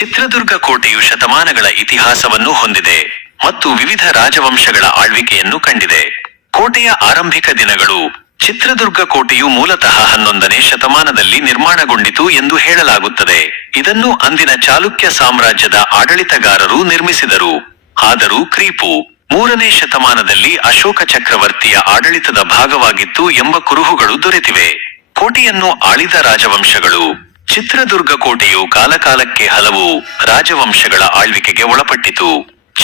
ಚಿತ್ರದುರ್ಗ ಕೋಟೆಯು ಶತಮಾನಗಳ ಇತಿಹಾಸವನ್ನು ಹೊಂದಿದೆ ಮತ್ತು ವಿವಿಧ ರಾಜವಂಶಗಳ ಆಳ್ವಿಕೆಯನ್ನು ಕಂಡಿದೆ. ಕೋಟೆಯ ಆರಂಭಿಕ ದಿನಗಳು ಚಿತ್ರದುರ್ಗ ಕೋಟೆಯು ಮೂಲತಃ ಹನ್ನೊಂದನೇ ಶತಮಾನದಲ್ಲಿ ನಿರ್ಮಾಣಗೊಂಡಿತು ಎಂದು ಹೇಳಲಾಗುತ್ತದೆ. ಇದನ್ನು ಅಂದಿನ ಚಾಲುಕ್ಯ ಸಾಮ್ರಾಜ್ಯದ ಆಡಳಿತಗಾರರು ನಿರ್ಮಿಸಿದರು. ಆದರೂ ಕ್ರೀಪು ಮೂರನೇ ಶತಮಾನದಲ್ಲಿ ಅಶೋಕ ಚಕ್ರವರ್ತಿಯ ಆಡಳಿತದ ಭಾಗವಾಗಿತ್ತು ಎಂಬ ಕುರುಹುಗಳು ದೊರೆತಿವೆ. ಕೋಟೆಯನ್ನು ಆಳಿದ ರಾಜವಂಶಗಳು ಚಿತ್ರದುರ್ಗ ಕೋಟೆಯು ಕಾಲಕಾಲಕ್ಕೆ ಹಲವು ರಾಜವಂಶಗಳ ಆಳ್ವಿಕೆಗೆ ಒಳಪಟ್ಟಿತು.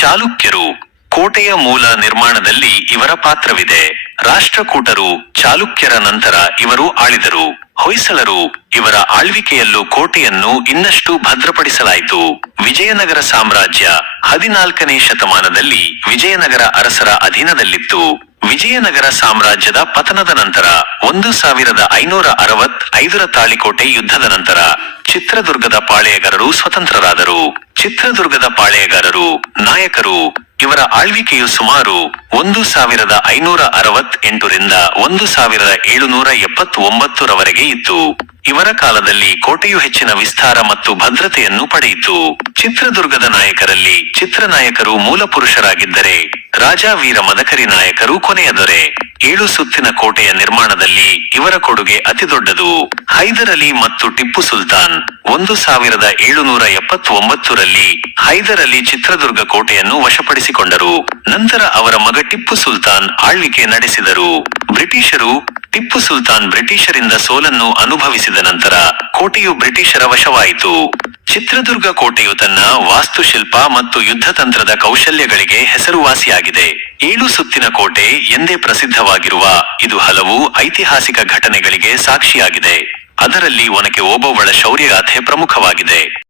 ಚಾಲುಕ್ಯರು ಕೋಟೆಯ ಮೂಲ ನಿರ್ಮಾಣದಲ್ಲಿ ಇವರ ಪಾತ್ರವಿದೆ. ರಾಷ್ಟ್ರಕೂಟರು ಚಾಲುಕ್ಯರ ನಂತರ ಇವರು ಆಳಿದರು. ಹೊಯ್ಸಳರು ಇವರ ಆಳ್ವಿಕೆಯಲ್ಲೂ ಕೋಟೆಯನ್ನು ಇನ್ನಷ್ಟು ಭದ್ರಪಡಿಸಲಾಯಿತು. ವಿಜಯನಗರ ಸಾಮ್ರಾಜ್ಯ ಹದಿನಾಲ್ಕನೇ ಶತಮಾನದಲ್ಲಿ ವಿಜಯನಗರ ಅರಸರ ಅಧೀನದಲ್ಲಿತ್ತು. ವಿಜಯನಗರ ಸಾಮ್ರಾಜ್ಯದ ಪತನದ ನಂತರ, ಒಂದು ಸಾವಿರದ ಐನೂರ ಅರವತ್ ಐದರ ತಾಳಿಕೋಟೆ ಯುದ್ಧದ ನಂತರ ಚಿತ್ರದುರ್ಗದ ಪಾಳೆಯಗಾರರು ಸ್ವತಂತ್ರರಾದರು. ಚಿತ್ರದುರ್ಗದ ಪಾಳೆಯಗಾರರು, ನಾಯಕರು, ಇವರ ಆಳ್ವಿಕೆಯು ಸುಮಾರು ಒಂದು ಸಾವಿರದ ಐನೂರ ಅರವತ್ ಎಂಟರಿಂದ ಒಂದು ಸಾವಿರದ ಏಳುನೂರ ಎಪ್ಪತ್ ಇತ್ತು ಇವರ ಕಾಲದಲ್ಲಿ ಕೋಟೆಯು ಹೆಚ್ಚಿನ ವಿಸ್ತಾರ ಮತ್ತು ಭದ್ರತೆಯನ್ನು ಪಡೆಯಿತು. ಚಿತ್ರದುರ್ಗದ ನಾಯಕರಲ್ಲಿ ಚಿತ್ರನಾಯಕರು ಮೂಲ ಪುರುಷರಾಗಿದ್ದರೆ ರಾಜ ವೀರ ಮದಕರಿ ನಾಯಕರು ಕೊನೆಯ ದೊರೆ ಏಳು ಸುತ್ತಿನ ಕೋಟೆಯ ನಿರ್ಮಾಣದಲ್ಲಿ ಇವರ ಕೊಡುಗೆ ಅತಿ ದೊಡ್ಡದು ಹೈದರ್ ಅಲಿ ಮತ್ತು ಟಿಪ್ಪು ಸುಲ್ತಾನ್. ಒಂದು ಸಾವಿರದ ಏಳುನೂರ ಎಪ್ಪತ್ತೊಂಬತ್ತರಲ್ಲಿ ಹೈದರ್ ಅಲಿ ಚಿತ್ರದುರ್ಗ ಕೋಟೆಯನ್ನು ವಶಪಡಿಸಿಕೊಂಡರು. ನಂತರ ಅವರ ಮಗ ಟಿಪ್ಪು ಸುಲ್ತಾನ್ ಆಳ್ವಿಕೆ ನಡೆಸಿದರು. ಬ್ರಿಟಿಷರು ಟಿಪ್ಪು ಸುಲ್ತಾನ್ ಬ್ರಿಟಿಷರಿಂದ ಸೋಲನ್ನು ಅನುಭವಿಸಿದ ನಂತರ ಕೋಟೆಯು ಬ್ರಿಟಿಷರ ವಶವಾಯಿತು. ಚಿತ್ರದುರ್ಗ ಕೋಟೆಯು ತನ್ನ ವಾಸ್ತುಶಿಲ್ಪ ಮತ್ತು ಯುದ್ಧತಂತ್ರದ ಕೌಶಲ್ಯಗಳಿಗೆ ಹೆಸರುವಾಸಿಯಾಗಿದೆ. ಏಳು ಸುತ್ತಿನ ಕೋಟೆ ಎಂದೇ ಪ್ರಸಿದ್ಧವಾಗಿರುವ ಇದು ಹಲವು ಐತಿಹಾಸಿಕ ಘಟನೆಗಳಿಗೆ ಸಾಕ್ಷಿಯಾಗಿದೆ. ಅದರಲ್ಲಿ ಒನಕೆ ಓಬವ್ವಳ ಶೌರ್ಯಗಾಥೆ ಪ್ರಮುಖವಾಗಿದೆ.